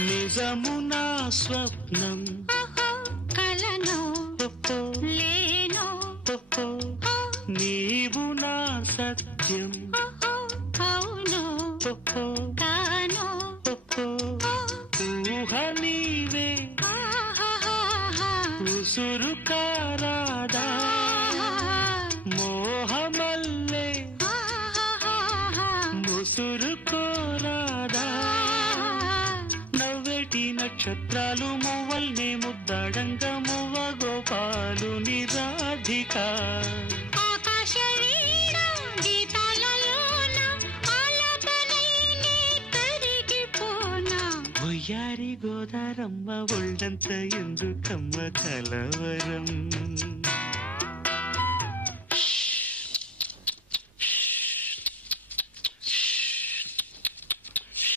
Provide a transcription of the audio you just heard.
నిజమునా స్వప్నం కలను లేను నీవు నా సత్యం అవును కాను ఊహ నీవే ఉసురు కారాదా మోహమల్లే ముసురు కోరాదా నవ్వేటి నక్షత్రాలు మువ్వల్నే ముద్దాడంగా మువ్వ గోపాలు నిరాధిక ఒయ్యారి గోదారమ్మ ఒళ్ళంత ఎందుకమ్మ కలవరం